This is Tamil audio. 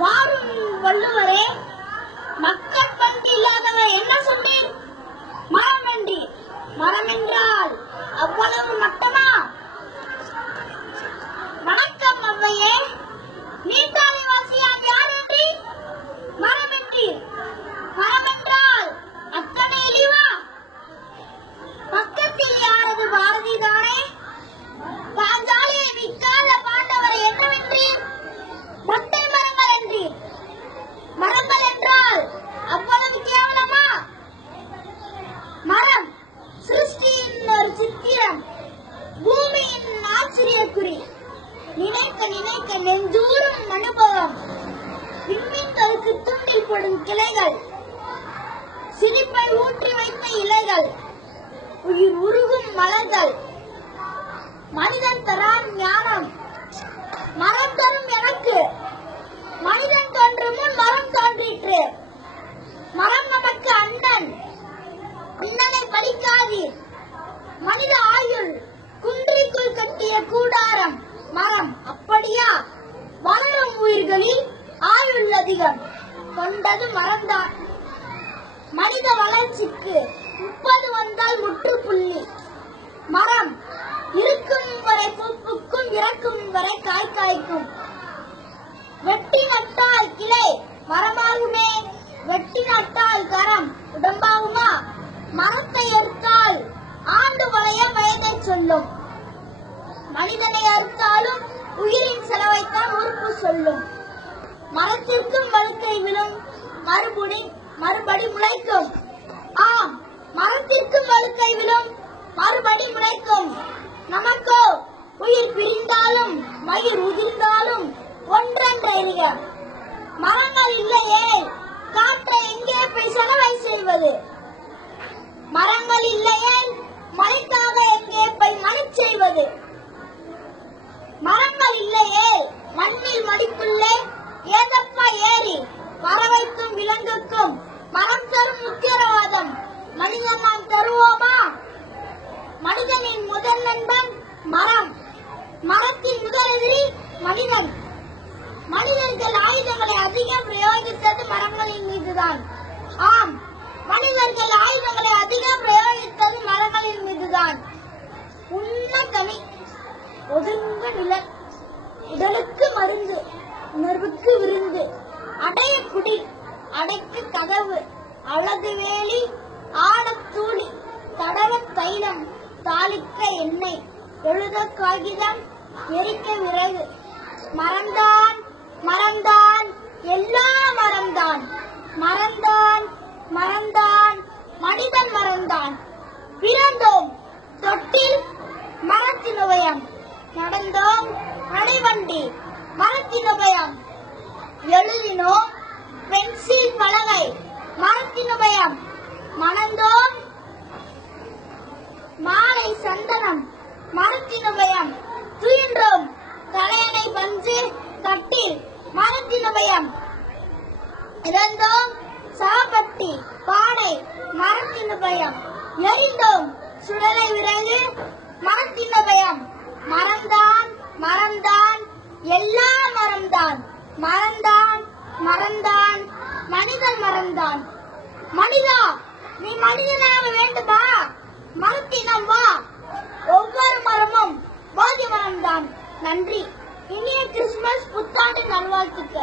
வாரும் வள்ளுவரே, மக்கள் பண்பு இல்லாதவர் என்ன சொன்னீர்? மரம் என்றீர். மரம் என்றால் அவ்வளவு மட்டமா? வணக்கம் அவ்வையே, நீர்காலிவாசியாம் யார் என்றீர்? மரம் என்றீர். மரம் என்றால் அத்தனை இழிவா? பக்கத்தில் யாரது பாரதிதானே? பாஞ்சாலியை விற்காத பாண்டவரை என்னவென்றீர்? மொட்டை மரங்கள் என்றீர். மரங்கள் என்றால் அவ்வளவு கேவலமா? மரம் சிருஷ்டியின் ஒரு சித்திரம், பூமியின் ஆச்சரியக்குறி. நினைக்க நினைக்க நெஞ்சூரும் அனுபவம். விண்மீன்களுக்கு துண்டில் படும் கிளைகள், சிரிப்பை ஊற்றி வைத்த இலைகள், உயிர் உருகும் மலர்கள். மனிதன் தரான் ஞானம், மரம் தரும் எனக்கு. மனிதன் தோன்றும் முன் மரம் தோன்றிற்று. மரம் நமக்கு அண்ணன், அண்ணனை பழிக்காதீர். மனித ஆயுள் குன்றிக்குள் கட்டிய கூடாரம் மரம், அப்படியா? வளரும் உயிர்களில் ஆயுள் அதிகம் கொண்டது மரம்தான். மனித வளர்ச்சிக்கு 30 வந்தால் முற்றுப்புள்ளி. மரம் இருக்கும் வரை பூப்புக்கும், இறக்கும் வரை காய் காய்க்கும். வெட்டி நட்டால் கிளை மரமாகுமே, வெட்டி நட்டால் கரம் உடம்பாகுமா? மரத்தை அறுத்தால் ஆண்டு வளைய வயதை சொல்லும். மனிதனை அறுத்தாலும் உயிரின் செலவைத்தான் உறுப்பு சொல்லும். மரத்திற்கும் வழுக்கை விழும், மறுபடி முளைக்கும். ஆம், மரத்திற்கும் வழுக்கை விழும், மறுபடி முளைக்கும். நமக்கோ உயிர் பிரிந்தாலும் மயிர் உதிர்ந்தாலும் ஒன்றென்ற. மரங்கள் இல்லையே, காற்றை எங்கே போய் செலவை செய்வது? மரங்கள் இல்லையே, மழைக்காக எங்கே போய் மழை செய்வது? மரங்கள் இல்லையே, மண்ணில் மடிப்புள்ளே ஏதப்பா ஏறி? பறவைக்கும் விலங்குக்கும் மரம் தரும் உத்தரவாதம் மனிதன் நாம் தருவோமா? மனிதனின் முதல் நண்பன் மரம், மரத்தின் முதல் எதிரி மனிதன். மனிதர்கள் ஆயுதங்களை அதிகம் பிரயோகித்தது மரங்களின் மீதுதான். ஆம், மனிதர்கள் ஆயுதங்களை அதிகம் பிரயோகித்தது மரங்களின் மீதுதான். உண்ண கனி, ஒதுங்க நிழல், உடலுக்கு மருந்து, உணர்வுக்கு விருந்து. அடைய குடி, அடைக்கு கதவு, அழகு வேலி, ஆடத் தூளி, தடவ தைலம், தாளிக்க எண்ணெய், எழுத காகிதம், எரிக்க விறகு. மரம்தான் மரம்தான், எல்லா மரம்தான். மரம்தான் மரம்தான், மனிதன் மரம்தான். பிறந்தோம் தொட்டில் மரத்தின் உபயம், நடந்தோம் நடைவண்டி மரத்தின் உபயம், எழுதினோம் பென்சில் பலகை மரத்தின் உபயம், மணந்தோம் மாலை சந்தனம் மரத்தின் உபயம், துயின்றோம் தலையணை பஞ்சு தட்டில் மரத்தின் உபயம், இறந்தோம் சாபட்டி பாடை மரத்தின் உபயம், எரிந்தோம் சுடலை விறகு மரத்தின் உபயம். மரம்தான் மரம்தான், எல்லா மரம்தான். மரம்தான் மரம்தான், மனிதன் மரம்தான். மனிதா, நீ மனிதனாக வேண்டுமா? மரத்தினம் வா, ஒவ்வொரு மரமும் போதி மரம்தான். நன்றி. இனிய கிறிஸ்துமஸ் புத்தாண்டு நல்வாழ்த்துக்கள்.